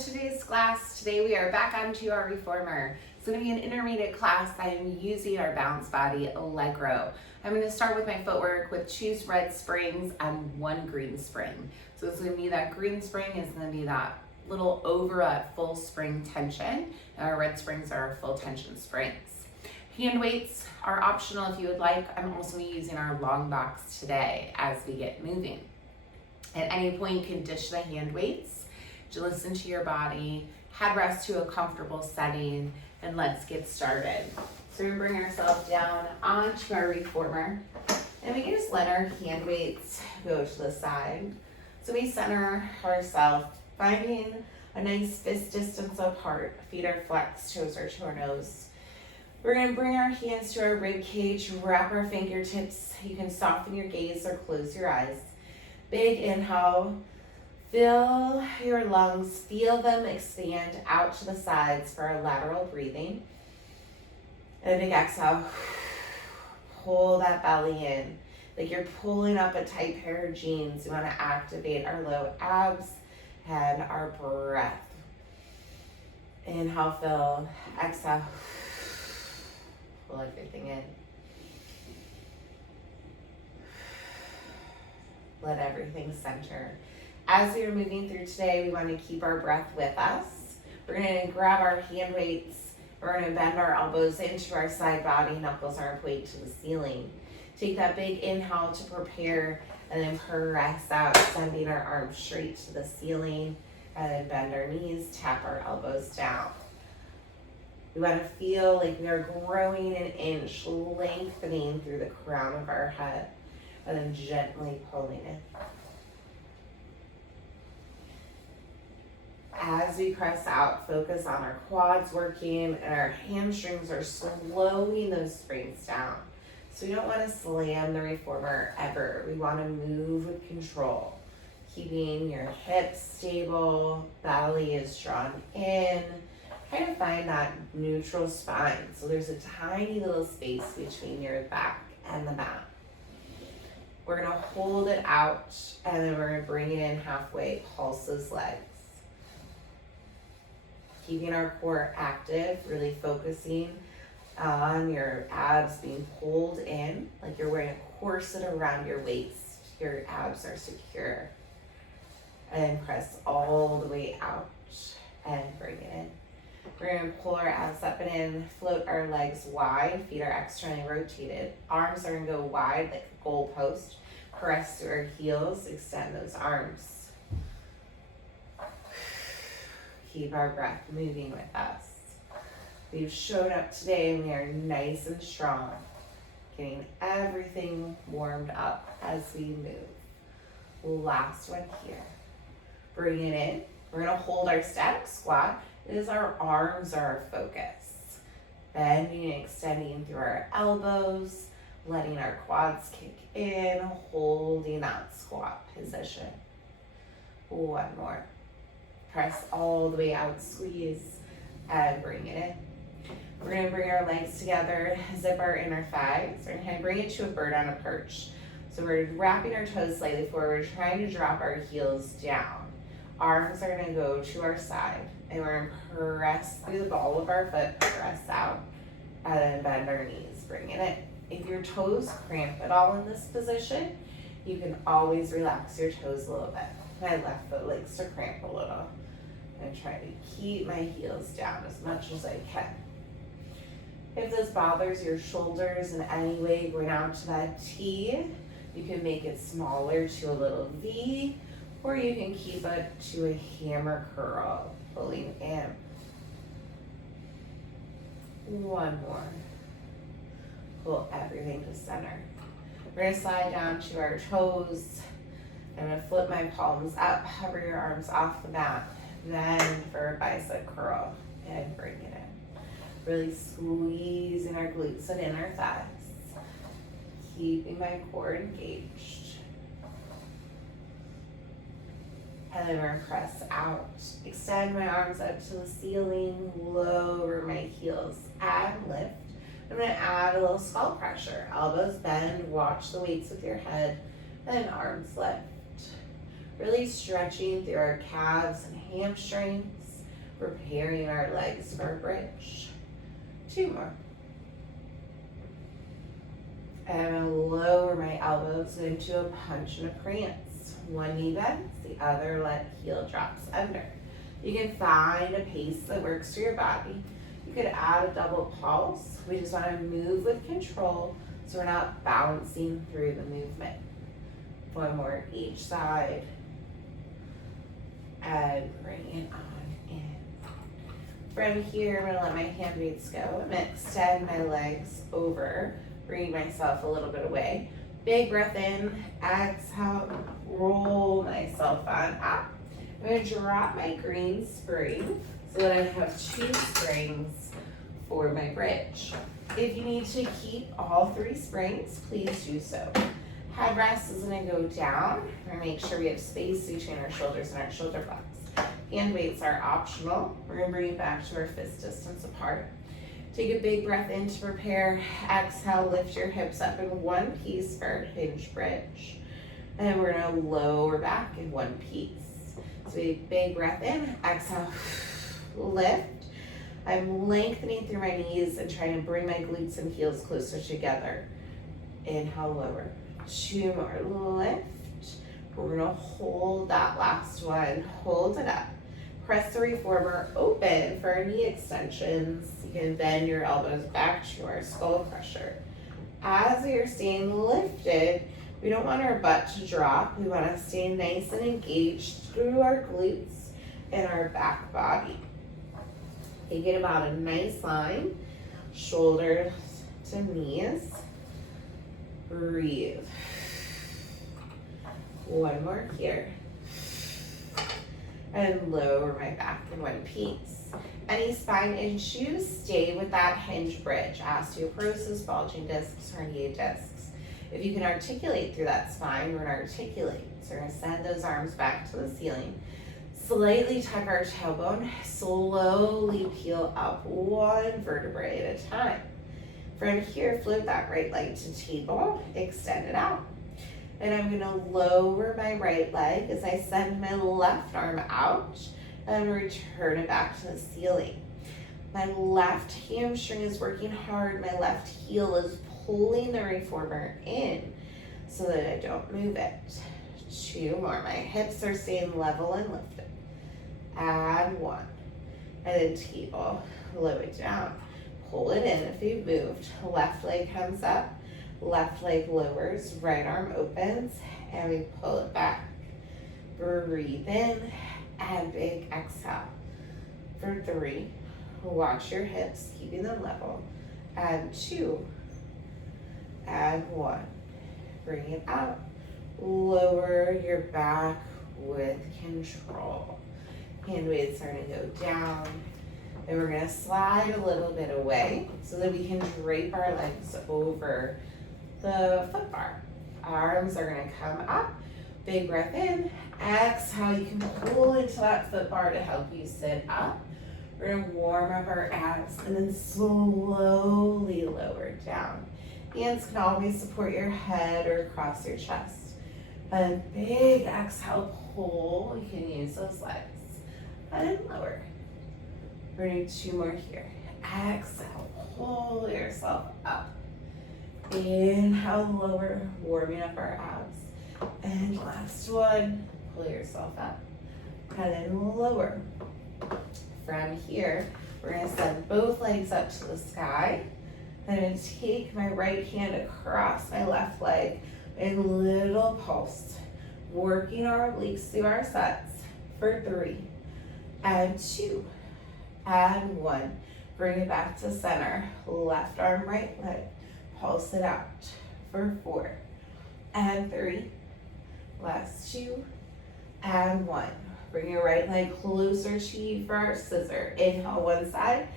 today's class. Today we are back onto our reformer. It's going to be an intermediate class. I am using our balance body leg row. I'm going to start with my footwork with 2 red springs and 1 green spring. So it's going to be that green spring is going to be that little over at full spring tension, and our red springs are our full tension springs. Hand weights are optional if you would like. I'm also using our long box today as we get moving. At any point you can dish the hand weights. To listen to your body, head rest to a comfortable setting, and let's get started. So we're gonna bring ourselves down onto our reformer, and we can just let our hand weights go to the side. So we center ourselves, finding a nice fist distance apart. Feet are flexed, toes are to our nose. We're gonna bring our hands to our rib cage, wrap our fingertips. You can soften your gaze or close your eyes. Big inhale. Fill your lungs, feel them expand out to the sides for our lateral breathing. And a big exhale. Pull that belly in, like you're pulling up a tight pair of jeans. You want to activate our low abs and our breath. Inhale, fill, exhale. Pull everything in. Let everything center. As we are moving through today, we want to keep our breath with us. We're going to grab our hand weights. We're going to bend our elbows into our side body, knuckles aren't point to the ceiling. Take that big inhale to prepare, and then press out, sending our arms straight to the ceiling, and then bend our knees, tap our elbows down. We want to feel like we are growing an inch, lengthening through the crown of our head, and then gently pulling it. As we press out, focus on our quads working, and our hamstrings are slowing those springs down. So we don't want to slam the reformer ever. We want to move with control, keeping your hips stable, belly is drawn in. Try to find that neutral spine. So there's a tiny little space between your back and the mat. We're going to hold it out, and then we're going to bring it in halfway, pulse those legs. Keeping our core active, really focusing on your abs being pulled in, like you're wearing a corset around your waist. Your abs are secure. And then press all the way out and bring it in. We're going to pull our abs up and in, float our legs wide, feet are externally rotated. Arms are going to go wide like a goal post. Press through our heels, extend those arms. Keep our breath moving with us. We've showed up today and we are nice and strong, getting everything warmed up as we move. Last one here. Bring it in. We're going to hold our static squat. It is our arms are our focus. Bending and extending through our elbows, letting our quads kick in, holding that squat position. One more. Press all the way out, squeeze, and bring it in. We're going to bring our legs together, zip our inner thighs. We're going to bring it to a bird on a perch. So we're wrapping our toes slightly forward, trying to drop our heels down. Arms are going to go to our side, and we're going to press through the ball of our foot, press out, and then bend our knees, bring it in. If your toes cramp at all in this position, you can always relax your toes a little bit. My left foot likes to cramp a little. And try to keep my heels down as much as I can. If this bothers your shoulders in any way, going out to that T, you can make it smaller to a little V, or you can keep it to a hammer curl, pulling in. One more. Pull everything to center. We're going to slide down to our toes. I'm going to flip my palms up, hover your arms off the mat. Then for a bicep curl and bring it in. Really squeezing our glutes and inner thighs. Keeping my core engaged. And then we're going to press out. Extend my arms up to the ceiling, lower my heels, and lift. I'm going to add a little skull pressure. Elbows bend, watch the weights with your head, and arms lift. Really stretching through our calves and hamstrings. Preparing our legs for a bridge. 2 more. And I'm gonna lower my elbows into a punch and a prance. One knee bends, the other heel drops under. You can find a pace that works for your body. You could add a double pulse. We just want to move with control so we're not bouncing through the movement. 1 more each side. And bring it on in. From here, I'm going to let my hand weights go. I'm going to extend my legs over, bring myself a little bit away. Big breath in, exhale, roll myself on up. I'm going to drop my green spring so that I have 2 springs for my bridge. If you need to keep all 3 springs, please do so. Headrest is going to go down. We're going to make sure we have space between our shoulders and our shoulder blocks. Hand weights are optional. We're going to bring it back to our fist distance apart. Take a big breath in to prepare. Exhale, lift your hips up in one piece for our hinge bridge. And then we're going to lower back in one piece. So a big breath in, exhale, lift. I'm lengthening through my knees and trying to bring my glutes and heels closer together. Inhale, lower. 2 more, lift. We're gonna hold that last one, hold it up. Press the reformer open for our knee extensions. You can bend your elbows back to our skull crusher. As you're staying lifted, we don't want our butt to drop. We want to stay nice and engaged through our glutes and our back body. You get about a nice line, shoulders to knees. Breathe. 1 more here. And lower my back in one piece. Any spine issues, stay with that hinge bridge. Osteoporosis, bulging discs, herniated discs. If you can articulate through that spine, we're gonna articulate. So we're gonna send those arms back to the ceiling. Slightly tuck our tailbone, slowly peel up 1 vertebrae at a time. From here, float that right leg to table, extend it out. And I'm gonna lower my right leg as I send my left arm out and return it back to the ceiling. My left hamstring is working hard. My left heel is pulling the reformer in so that I don't move it. 2 more. My hips are staying level and lifted. Add 1. And then table, lower it down. Pull it in if you've moved. Left leg comes up, left leg lowers, right arm opens, and we pull it back. Breathe in, and big exhale. For 3, watch your hips, keeping them level. Add 2, add 1. Bring it out. Lower your back with control. Hand weights are gonna go down. And we're gonna slide a little bit away so that we can drape our legs over the foot bar. Arms are gonna come up. Big breath in. Exhale, you can pull into that foot bar to help you sit up. We're gonna warm up our abs and then slowly lower down. Hands can always support your head or across your chest. And big exhale, pull. You can use those legs. And then lower. We're gonna do 2 more here. Exhale, pull yourself up. Inhale, lower, warming up our abs. And last one, pull yourself up. And then lower. From here, we're gonna send both legs up to the sky. I'm gonna take my right hand across my left leg in little pulse, working our obliques through our sets for 3, and 2, and 1. Bring it back to center. Left arm, right leg. Pulse it out for 4, and 3. Last 2, and 1. Bring your right leg closer to you for our scissor. Inhale one side,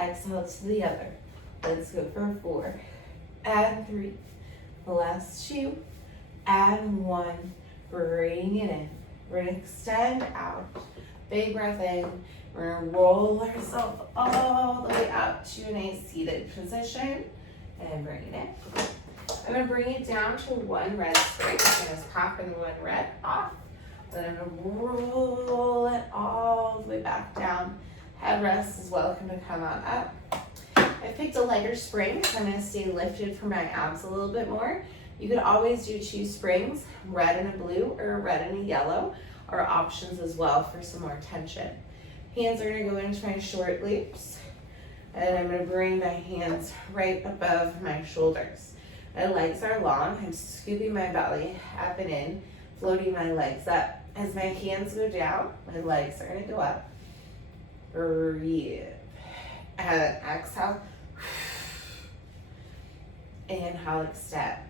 exhale to the other. Let's go for 4, and 3. The last 2, and 1. Bring it in. We're gonna extend out. Big breath in. We're gonna roll ourselves all the way up to a nice seated position and bring it in. I'm gonna bring it down to 1 red spring. I'm gonna just pop in 1 red off. Then I'm gonna roll it all the way back down. Headrest is welcome to come on up. I picked a lighter spring, so I'm gonna stay lifted for my abs a little bit more. You could always do 2 springs, red and a blue or a red and a yellow, are options as well for some more tension. Hands are gonna go into my short loops, and I'm gonna bring my hands right above my shoulders. My legs are long, I'm scooping my belly up and in, floating my legs up. As my hands go down, my legs are gonna go up. Breathe. And exhale. Inhale, extend.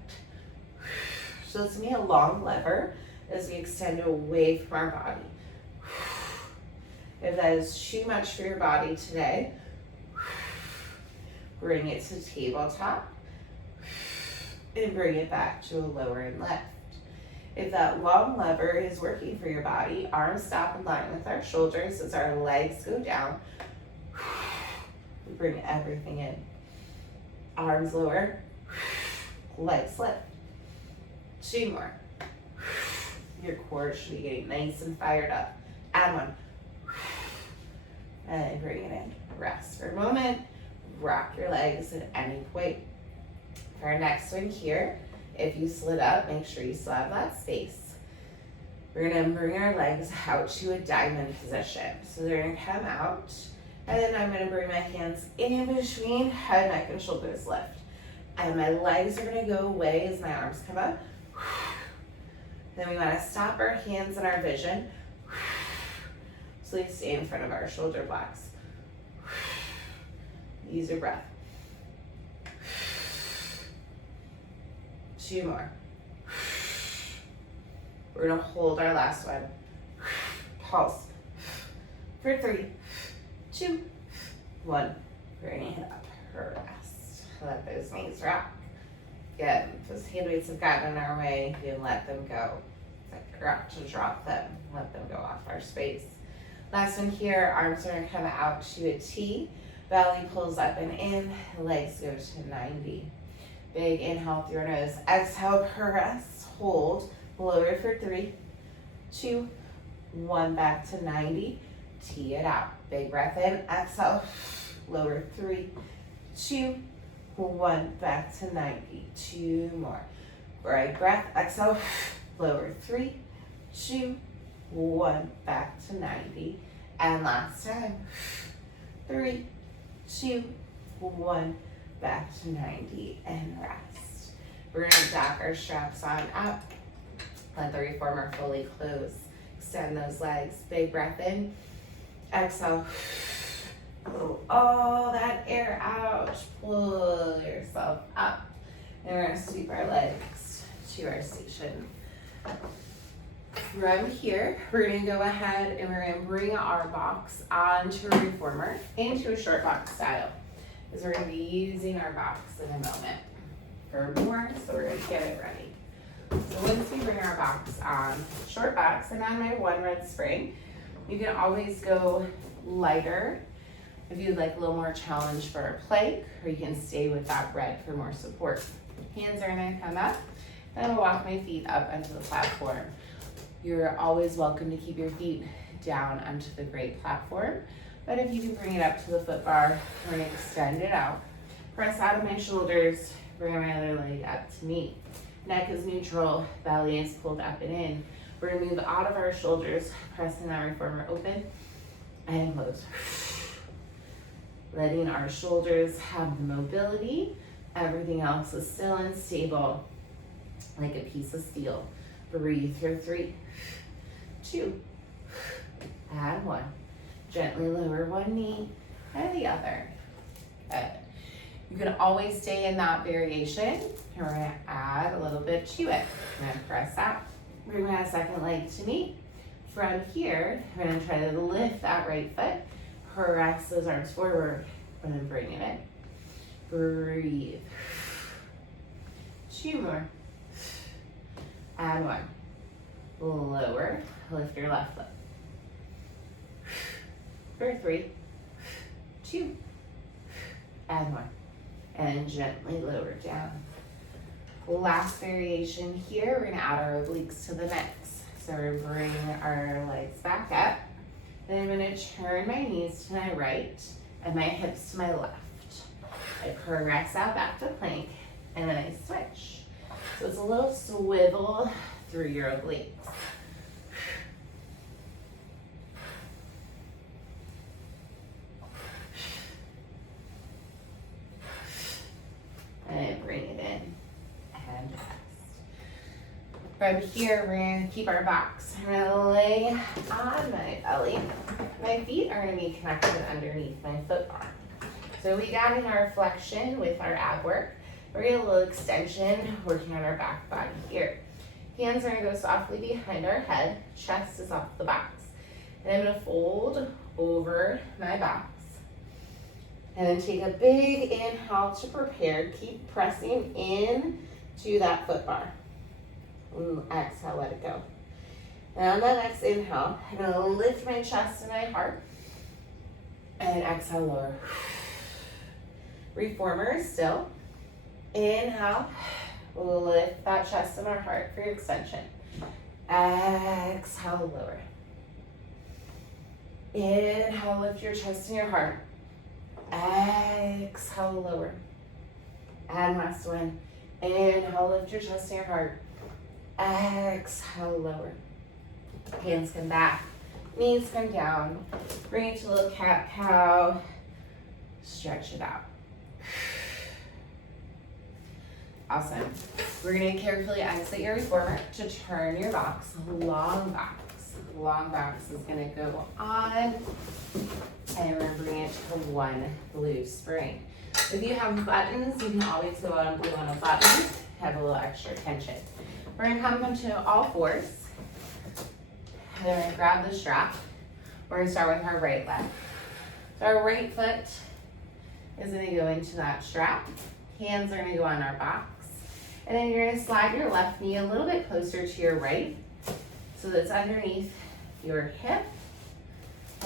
So it's gonna be a long lever as we extend away from our body. If that is too much for your body today, bring it to tabletop and bring it back to a lower and left. If that long lever is working for your body, arms stop in line with our shoulders as our legs go down. We bring everything in. Arms lower, legs lift. 2 more. Your core should be getting nice and fired up. Add 1. And bring it in. Rest for a moment. Rock your legs at any point. For our next one here, if you slid up, make sure you still have that space. We're gonna bring our legs out to a diamond position. So they're gonna come out, and then I'm gonna bring my hands in between head, neck, and shoulders lift. And my legs are gonna go away as my arms come up. Then we wanna stop our hands in our vision. So they stay in front of our shoulder blocks. Use your breath. 2 more. We're gonna hold our last one. Pulse. For 3, 2, 1. Bring it up. Rest. Let those knees rock. Good. Those hand weights have gotten in our way. You can let them go. I forgot to drop them. Let them go off our space. Last one here. Arms are gonna come out to a T. Belly pulls up and in. Legs go to 90. Big inhale through your nose. Exhale, press, hold. Lower for 3, 2, 1. Back to 90. Tee it out. Big breath in. Exhale. Lower 3, 2, 1. Back to 90. 2 more. Right breath. Exhale. Lower 3, 2, 1. Back to 90. And last time. 3, 2, 1. Back to 90 and rest. We're gonna dock our straps on up. Let the reformer fully close. Extend those legs. Big breath in. Exhale. Blow all that air out. Pull yourself up. And we're gonna sweep our legs to our station. From here, we're gonna go ahead and we're gonna bring our box onto a reformer into a short box style. Because we're gonna be using our box in a moment for more, so we're gonna get it ready. So once we bring our box on, short box, and on my 1 red spring, you can always go lighter if you'd like a little more challenge for a plank, or you can stay with that red for more support. Hands are gonna come up, and I'm gonna walk my feet up onto the platform. You're always welcome to keep your feet down onto the great platform, but if you can bring it up to the foot bar, we're gonna extend it out. Press out of my shoulders, bring my other leg up to meet. Neck is neutral, belly is pulled up and in. We're gonna move out of our shoulders, pressing our reformer open and close. Letting our shoulders have the mobility. Everything else is still and stable, like a piece of steel. Breathe for 3, 2, add 1. Gently lower one knee and the other. Good. You can always stay in that variation. And we're gonna add a little bit to it. We're gonna press out. Bring my second leg to meet. From here, we're gonna try to lift that right foot. Press those arms forward and then bring it in. Breathe. 2 more. Add 1. Lower. Lift your left foot. For 3, 2, add 1. And gently lower down. Last variation here, we're gonna add our obliques to the mix. So we're bringing our legs back up. Then I'm gonna turn my knees to my right and my hips to my left. I progress out back to plank, and then I switch. So it's a little swivel through your obliques. And bring it in and rest. From here, we're gonna keep our box. I'm gonna lay on my belly. My feet are gonna be connected underneath my foot bar. So we got in our flexion with our ab work. We're getting a little extension, working on our back body here. Hands are gonna go softly behind our head, chest is off the box. And I'm gonna fold over my box. And then take a big inhale to prepare. Keep pressing in to that foot bar. Exhale, let it go. And on that next inhale, I'm gonna lift my chest and my heart. And exhale, lower. Reformer still. Inhale, lift that chest and our heart for your extension. Exhale, lower. Inhale, lift your chest and your heart. Exhale, lower. And last one. Inhale, lift your chest and your heart. Exhale, lower. Hands come back, knees come down. Bring it to a little cat-cow. Stretch it out. Awesome. We're gonna carefully exit your reformer to turn your box. Long box. Long box is gonna go on. And we're gonna bring it to one blue spring. If you have buttons, you can always go on blue on a button. Have a little extra tension. We're gonna come to all fours. And we're gonna grab the strap. We're gonna start with our right leg. So our right foot is gonna go into that strap. Hands are gonna go on our box. And then you're gonna slide your left knee a little bit closer to your right, so that's underneath your hip,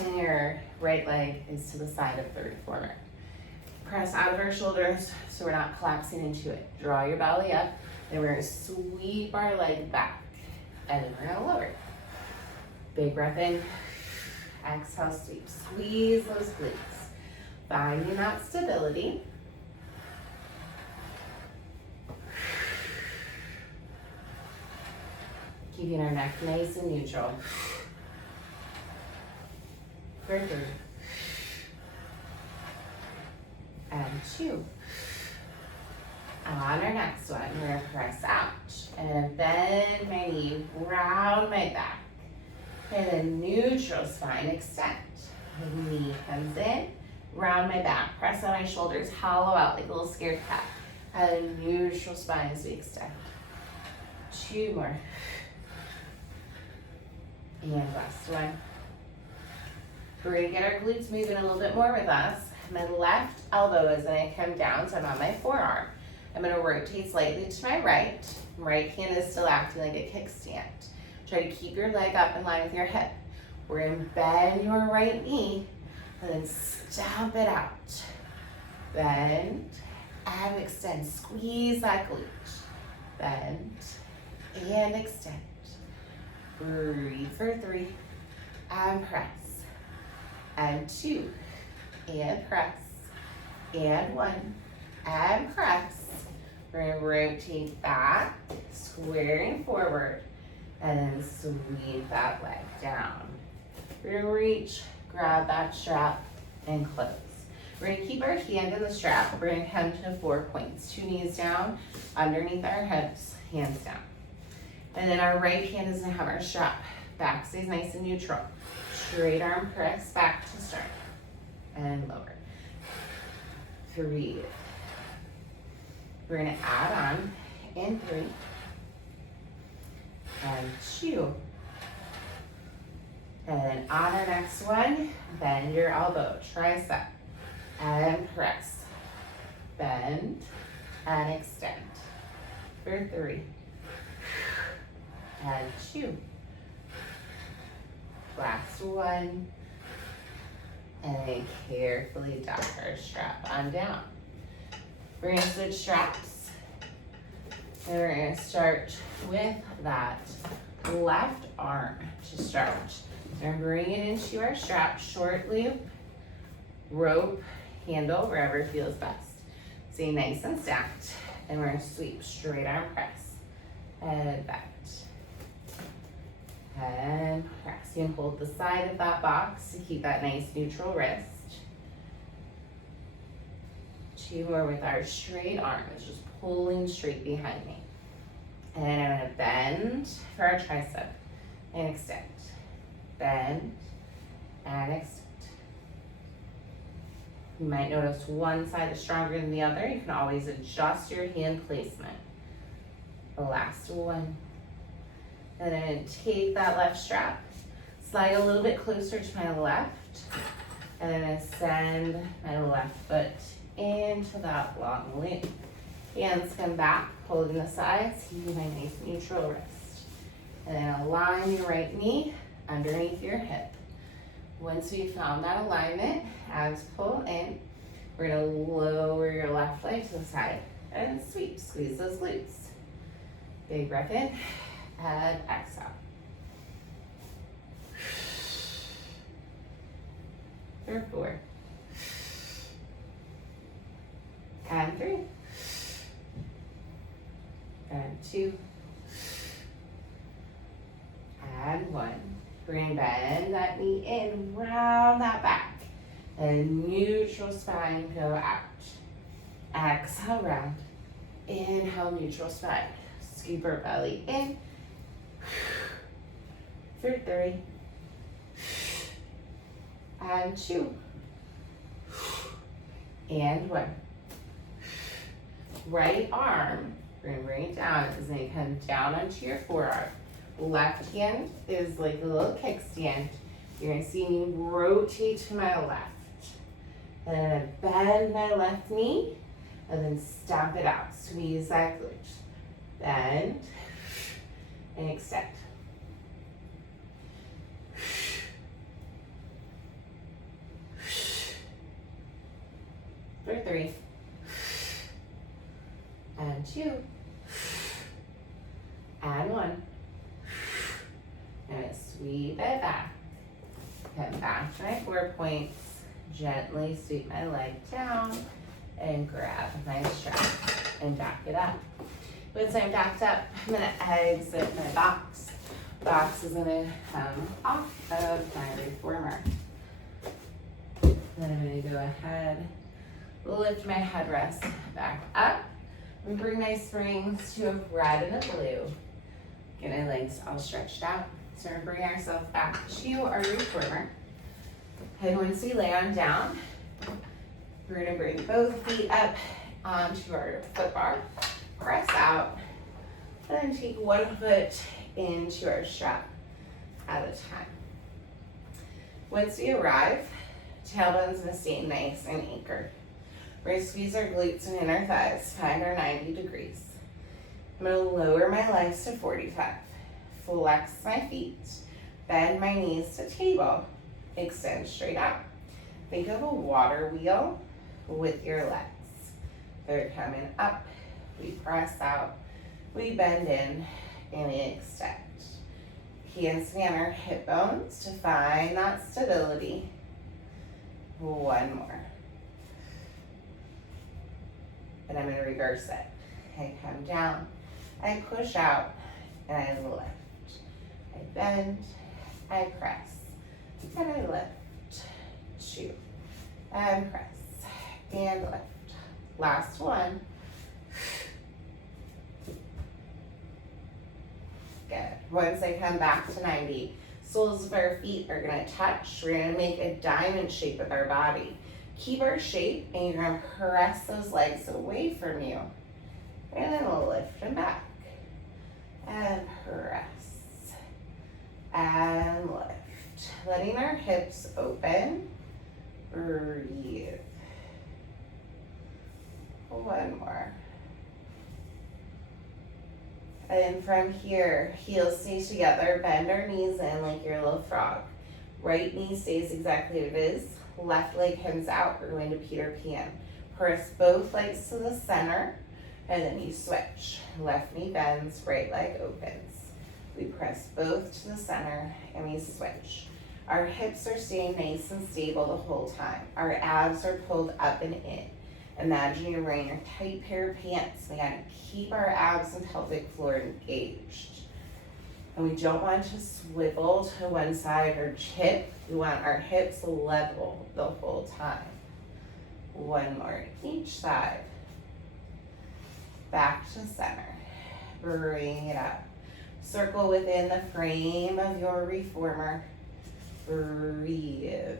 and your right leg is to the side of the reformer. Press out of our shoulders so we're not collapsing into it. Draw your belly up, then we're gonna sweep our leg back, and then we're gonna lower. Big breath in, exhale, sweep. Squeeze those glutes, finding that stability. Keeping our neck nice and neutral. For 3. And 2. On our next one, we're gonna press out and bend my knee, round my back. And then neutral spine, extend. The knee comes in, round my back, press on my shoulders, hollow out like a little scared cat. And neutral spine as we extend. 2 more. And last one. We're gonna get our glutes moving a little bit more with us. My left elbow is gonna come down, so I'm on my forearm. I'm gonna rotate slightly to my right. Right hand is still acting like a kickstand. Try to keep your leg up in line with your hip. We're gonna bend your right knee and then stomp it out. Bend and extend. Squeeze that glute. Bend and extend. Breathe for 3, and press, and 2, and press, and 1, and press. We're gonna rotate back, squaring forward, and then sweep that leg down. We're gonna reach, grab that strap, and close. We're gonna keep our hand in the strap. We're gonna come to 4 points. 2 knees down, underneath our hips, hands down. And then our right hand is gonna have our strap. Back stays nice and neutral. Straight arm press back to start. And lower. 3. We're gonna add on in 3. And 2. And then on our next one, bend your elbow, tricep, and press. Bend and extend. For 3. And 2. Last one. And then carefully dock our strap on down. We're gonna switch straps. And we're gonna start with that left arm to start. So we're bringing it into our strap, short loop, rope, handle, wherever feels best. Stay nice and stacked. And we're gonna sweep, straight arm press. Head back. And press. You can hold the side of that box to keep that nice neutral wrist. 2 more with our straight arm. It's just pulling straight behind me. And then I'm gonna bend for our tricep and extend. Bend and extend. You might notice one side is stronger than the other. You can always adjust your hand placement. The last one. And then take that left strap, slide a little bit closer to my left, and then send my left foot into that long loop. Hands come back, holding the sides, keeping my nice neutral wrist. And then align your right knee underneath your hip. Once we've found that alignment, abs pull in, we're gonna lower your left leg to the side and sweep, squeeze those glutes. Big breath in, and exhale. For 4. And 3. And 2. And 1. We're gonna bend that knee in, round that back. And neutral spine, go out. Exhale, round. Inhale, neutral spine. Scoop our belly in. For 3. And 2. And 1. Right arm, we're gonna bring it down. It's gonna come down onto your forearm. Left hand is like a little kickstand. You're gonna see me rotate to my left. And then bend my left knee, and then stomp it out. Squeeze that glute. Bend, and extend. For 3. And 2. And 1. And sweep it back. Come back to my 4 points. Gently sweep my leg down and grab my strap and back it up. Once I'm backed up, I'm gonna exit my box. Box is gonna come off of my reformer. Then I'm gonna go ahead, lift my headrest back up, and bring my springs to a red and a blue. Get my legs all stretched out. So we're gonna bring ourselves back to our reformer. And once we lay on down, we're gonna bring both feet up onto our foot bar, press out, and then take one foot into our strap at a time. Once we arrive, tailbone's gonna stay nice and anchored. We're gonna squeeze our glutes and inner thighs, find our 90 degrees. I'm gonna lower my legs to 45. Flex my feet, bend my knees to table, extend straight out. Think of a water wheel with your legs. They're coming up, we press out, we bend in, and we extend. Hands on our hip bones to find that stability. 1 more. And I'm gonna reverse it. I come down, I push out, and I lift. I bend, I press, and I lift. 2, and press, and lift. Last one. Good. Once I come back to 90, soles of our feet are gonna touch. We're gonna make a diamond shape with our body. Keep our shape, and you're gonna press those legs away from you. And then we'll lift them back. And press. And lift. Letting our hips open. Breathe. 1 more. And from here, heels stay together. Bend our knees in like your little frog. Right knee stays exactly what it is. Left leg comes out. We're going to Peter Pan. Press both legs to the center. And then you switch. Left knee bends, right leg opens. We press both to the center and we switch. Our hips are staying nice and stable the whole time. Our abs are pulled up and in. Imagine you're wearing a tight pair of pants. We gotta keep our abs and pelvic floor engaged. And we don't want to swivel to one side or chip. We want our hips level the whole time. One more each side. Back to center. Bring it up. Circle within the frame of your reformer. Breathe.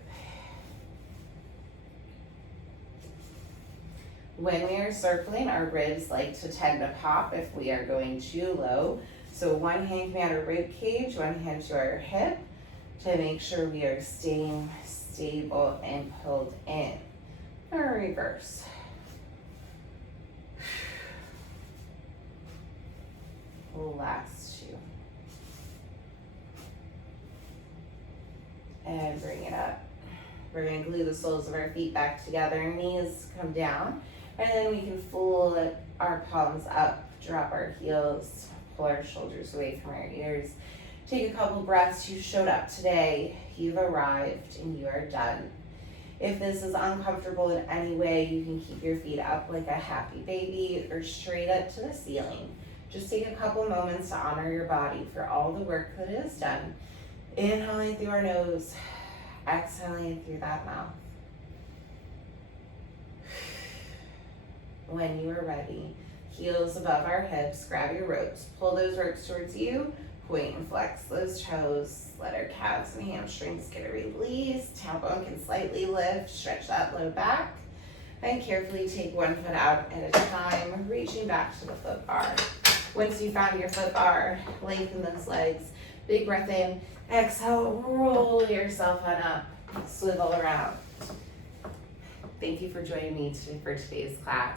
When we are circling, our ribs like to tend to pop if we are going too low. So one hand can be at our rib cage, one hand to our hip to make sure we are staying stable and pulled in. Or reverse. Last two. And bring it up. We're going to glue the soles of our feet back together, knees come down, and then we can fold our palms up, drop our heels, pull our shoulders away from our ears. Take a couple breaths. You showed up today, you've arrived, and you are done. If this is uncomfortable in any way, you can keep your feet up like a happy baby or straight up to the ceiling. Just take a couple moments to honor your body for all the work that it has done. Inhaling through our nose, exhaling through that mouth. When you are ready, heels above our hips, grab your ropes. Pull those ropes towards you, point and flex those toes. Let our calves and hamstrings get a release. Tailbone can slightly lift, stretch that low back. Then carefully take one foot out at a time, reaching back to the foot bar. Once you found your foot bar, lengthen those legs. Big breath in, exhale, roll yourself on up, swivel around. Thank you for joining me for today's class.